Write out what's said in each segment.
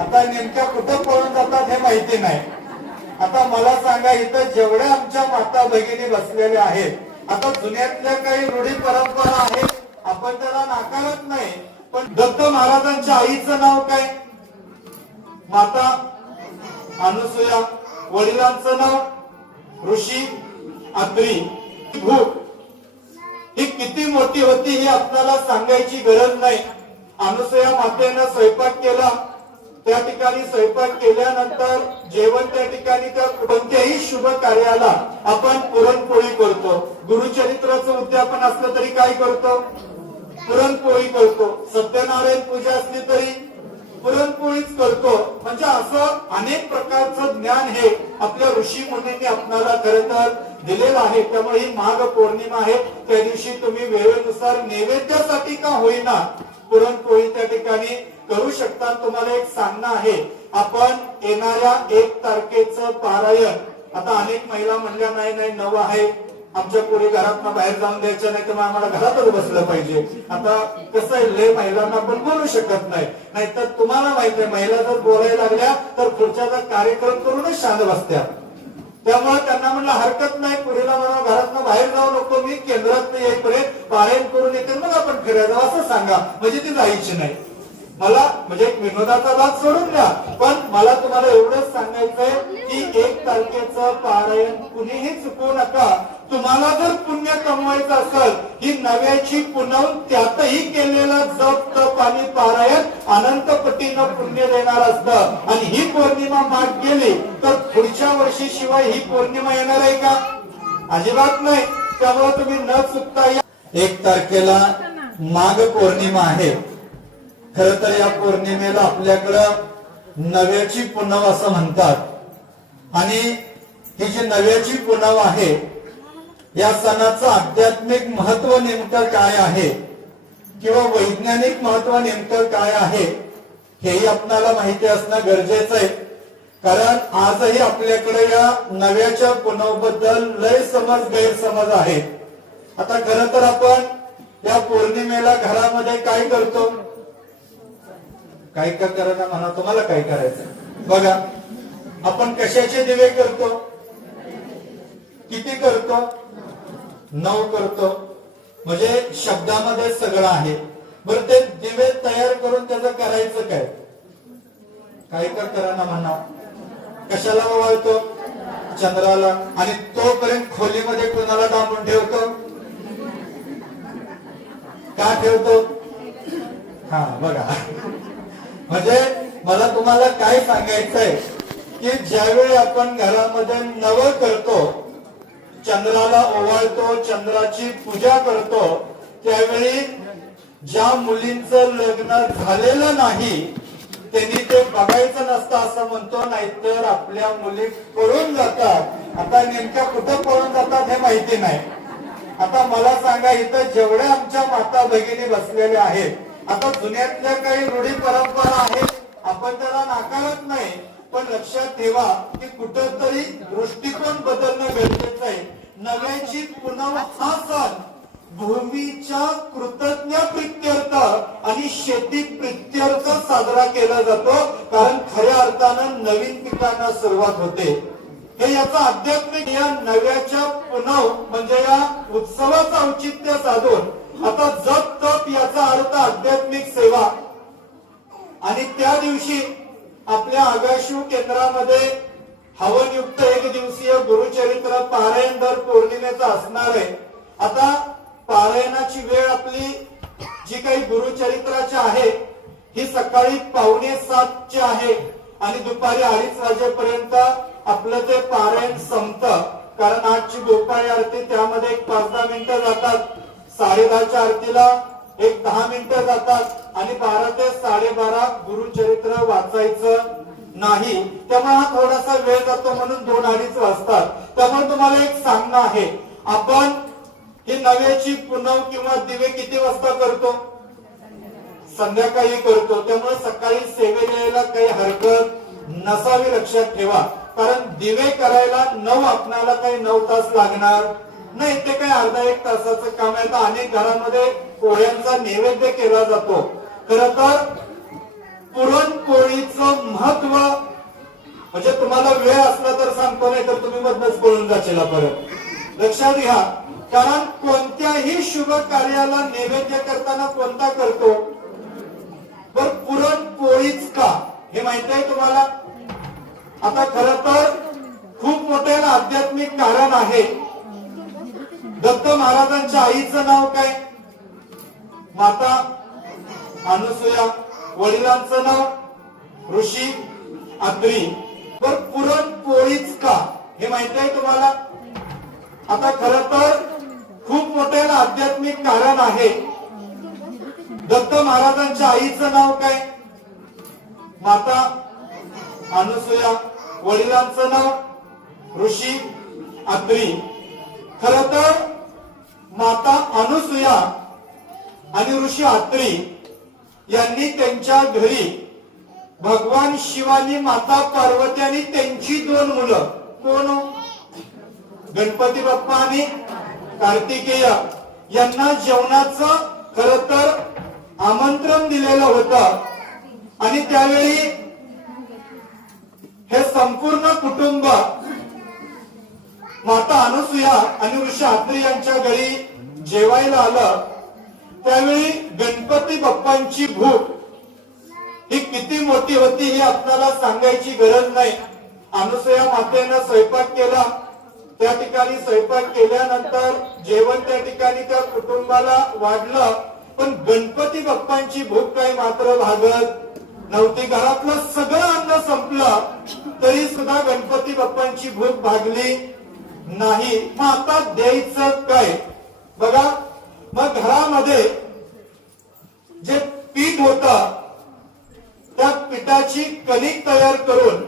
आता नेमक्या कुठं पळून जातात हे माहिती नाही. आता मला सांगा, इथं जेवढ्या आमच्या माता भगिनी बसलेल्या आहेत, आता जुन्यातल्या काही रूढी परंपरा आहेत, आपण त्याला नाकारत नाही. पण दत्त महाराजांच्या आईचं नाव काय? माता अनुसूया. वडिलांचं नाव ऋषी अत्री. भूक ही किती मोठी होती ही आपल्याला सांगायची गरज नाही. अनुसूया मातेनं स्वयंपाक केला. त्या ठिकाणी स्वयंपाक केल्यानंतर जेवण त्या ठिकाणी त्या कोणत्याही शुभ कार्याला आपण पुरणपोळी करतो. गुरुचरित्राचं उद्यापन असलं तरी काय करतो? पुरणपोळी करतो. सत्यनारायण पूजा असली तरी पुरणपोळीच करतो. म्हणजे असं अनेक प्रकारचं ज्ञान हे आपल्या ऋषी मुनींनी आपल्याला खरं तर दिलेलं आहे. त्यामुळे ही माघ पौर्णिमा आहे. त्या दिवशी तुम्ही वेळेनुसार नैवेद्यासाठी का होईना पुरणपोळी त्या ठिकाणी करू शकता. तुम्हाला एक सांगणं आहे, आपण येणाऱ्या 1 तारखेचं पारायण, आता अनेक महिला म्हणल्या नाही नाही 9 आहे, आमच्या पुढे घरातनं बाहेर जाऊन द्यायचं नाही, तर आम्हाला घरातच बसलं पाहिजे. आता कसं आहे, लय महिलांना पण बोलू शकत नाही. नाहीतर तुम्हाला माहित आहे, महिला जर बोलायला लागल्या तर पुढच्याचा कार्यक्रम करूनच शांत बसत्या. त्यामुळे त्यांना म्हणलं हरकत नाही, पुरीला म्हणा घरातनं बाहेर जाऊ नको, मी केंद्रात येईपर्यंत पारायण करून येते, मग आपण फिरायला जाऊ असं सांगा. म्हणजे ती जायची नाही. मला म्हणजे एक विनोदाचा भाग सोडून द्या, पण मला तुम्हाला एवढंच सांगायचंय की 1 तारखेचं पारायण कुणीही चुकवू नका. तुम्हाला जर पुण्य कमवायचं असेल, ही नव्याची पुनवून त्यातही केलेला जप तप आणि पारायण अनंत पटीनं पुण्य देणार असतं. आणि ही पौर्णिमा माघ गेली तर पुढच्या वर्षी शिवाय ही पौर्णिमा येणार आहे का? अजिबात नाही. त्यामुळे तुम्ही न चुकता 1 तारखेला माघ पौर्णिमा आहे. खर तर या पौर्णिमेला आपल्याकडं नव्याची पुनव असं म्हणतात. आणि ही जी नव्याची पुनव आहे, या सणाचं आध्यात्मिक महत्व नेमकं काय आहे किंवा वैज्ञानिक महत्व नेमकं काय आहे हेही आपल्याला माहिती असणं गरजेचं आहे. कारण आजही आपल्याकडे या नव्याच्या पुनव बद्दल लय समज गैरसमज आहे. आता खरं तर आपण या पौर्णिमेला घरामध्ये काय करतो? काय का करा म्हणा, तुम्हाला काय करायचं बघा. आपण कशाचे दिवे करतो? किती करतो? 9 करतो. म्हणजे शब्दामध्ये सगळं आहे. बरं, ते दिवे तयार करून त्याचं करायचं काय? काय का करा ना म्हणा. कशाला ओवाळतो? चंद्राला. आणि तोपर्यंत खोलीमध्ये कुणाला डांबून ठेवतो? का ठेवतो? हा बघा. म्हणजे मला तुम्हाला काय सांगायचंय की ज्यावेळी आपण घरामध्ये नवं करतो, चंद्राला ओवाळतो, चंद्राची पूजा करतो, त्यावेळी ज्या मुलींचं लग्न झालेलं नाही त्यांनी ते बघायचं नसतं असं म्हणतो. नाहीतर आपल्या मुली पळून जातात. आता नेमक्या कुठं पळून जातात हे माहिती नाही. आता मला सांगा, इथं जेवढ्या आमच्या माता भगिनी बसलेल्या आहेत, आता जुन्यातल्या काही रूढी परंपरा आहेत, आपण त्याला नाकारत नाही. पण लक्षात ठेवा की कुठंतरी दृष्टिकोन बदलणं गरजेचं आहे. नव्याची पुनव हा सण भूमीच्या कृतज्ञ प्रित्यर्थ आणि शेती प्रित्यर्थ साजरा केला जातो. कारण खऱ्या अर्थानं नवीन पिकांना सुरुवात होते. हे याचा आध्यात्मिक, या नव्याच्या पुनव म्हणजे या उत्सवाचं औचित्य साधून आता जप तप याचा अर्थ आध्यात्मिक सेवा. आणि त्या दिवशी आपल्या आगाशू केंद्रामध्ये हवनयुक्त 1 दिवसीय गुरुचरित्र पारायण दर पौर्णिमेचा असणार आहे. आता पारायणाची वेळ आपली जी काही गुरुचरित्राची आहे ही सकाळी 6:45 आहे आणि दुपारी 2:30 वाजेपर्यंत आपलं ते पारायण संपतं. कारण आजची गोपाळी आरती त्यामध्ये एक 5-10 मिनिटं जातात. 10:30च्या आरतीला एक 10 मिनिटं जातात आणि 12 ते 12:30 गुरुचरित्र वाचायचं नाही. त्यामुळे हा थोडासा वेळ जातो, म्हणून 2-2:30 वाजतात. त्यामुळे तुम्हाला एक सांगणं आहे, आपण ही नव्याची पुनव किंवा दिवे किती वाजता करतो? संध्याकाळी करतो. त्यामुळे सकाळी सेवेला यायला काही हरकत नसावी, लक्षात ठेवा. कारण दिवे करायला 9 आपणाला काही 9 तास लागणार नाही, ते काही अर्धा-1 तासाचं काम आहे. अनेक घरांमध्ये पोळ्यांचा नैवेद्य केला जातो. खरं तर पुरणपोळीचं महत्व म्हणजे तुम्हाला वेळ असला तर सांगतो, नाही तर तुम्ही मधनच बोलून जाशील परत. लक्षात घ्या, कारण कोणत्याही शुभ कार्याला नैवेद्य करताना कोणता करतो? तर पुरणपोळीच का हे माहिती आहे तुम्हाला? आता खर तर खूप मोठं आध्यात्मिक कारण आहे. दत्त महाराजांच्या आईचं नाव काय? माता अनुसूया. वडिलांचं नाव ऋषी अत्री. तर पुरणपोळीच का हे माहिती आहे तुम्हाला? आता खर तर खूप मोठं आध्यात्मिक कारण आहे. दत्त महाराजांच्या आईचं नाव काय? माता अनुसूया. वडिलांचं नाव ऋषी अत्री. खर तर माता अनुसूया आणि ऋषी अत्री यांनी त्यांच्या घरी भगवान शिवानी, माता पार्वती आणि त्यांची 2 मुलं, कोण? गणपती बाप्पा आणि कार्तिकेय यांना जेवणाचं खर तर आमंत्रण दिलेलं होतं. आणि त्यावेळी हे संपूर्ण कुटुंब माता अनुसूया आणि ऋषी अत्री यांच्या घरी जेवायला आलं. त्यावेळी गणपती बाप्पांची भूक ही किती मोठी होती ही आपल्याला सांगायची गरज नाही. अनुसूया मातेनं स्वयंपाक केला. त्या ठिकाणी स्वयंपाक केल्यानंतर जेवण त्या ठिकाणी त्या कुटुंबाला वाढलं. पण गणपती बाप्पांची भूक काही मात्र भागत नव्हती. घरातलं सगळं अन्न संपलं तरी सुद्धा गणपती बाप्पांची भूक भागली नाही. मग आता द्यायचं काय? बघा, मग घरामध्ये जे पीठ होत त्या पिठाची कणिक तयार करून,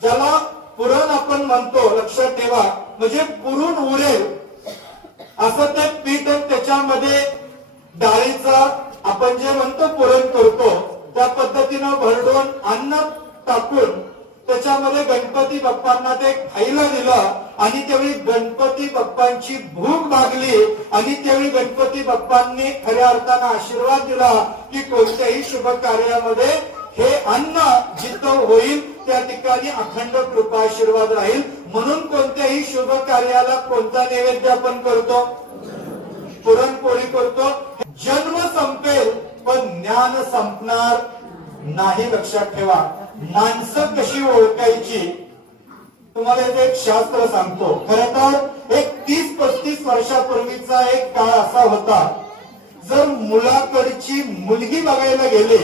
ज्याला पुरण आपण म्हणतो, लक्षात ठेवा, म्हणजे पुरून उरेल असं ते पीठ त्याच्यामध्ये डाळीचा आपण जे म्हणतो पुरण करतो त्या पद्धतीनं भरडून अन्न टाकून त्याच्यामध्ये गणपती बाप्पांना ते खायला दिलं. आणि त्यावेळी गणपती बाप्पांची भूक भागली. आणि त्यावेळी गणपती बाप्पांनी खऱ्या अर्थानं आशीर्वाद दिला की कोणत्याही शुभ कार्यामध्ये हे अन्न जिथं होईल त्या ठिकाणी अखंड कृपा आशीर्वाद राहील. म्हणून कोणत्याही शुभ कार्याला कोणता नैवेद्य आपण करतो? पुरणपोळी करतो. जन्म संपेल पण ज्ञान संपणार नाही. लक्षात ठेवा. माणसं कशी ओळखायची तुम्हाला एक शास्त्र सांगतो. खरं तर एक 30-35 वर्षापूर्वीचा एक काळ असा होता, जर मुलाकडची मुलगी बघायला गेले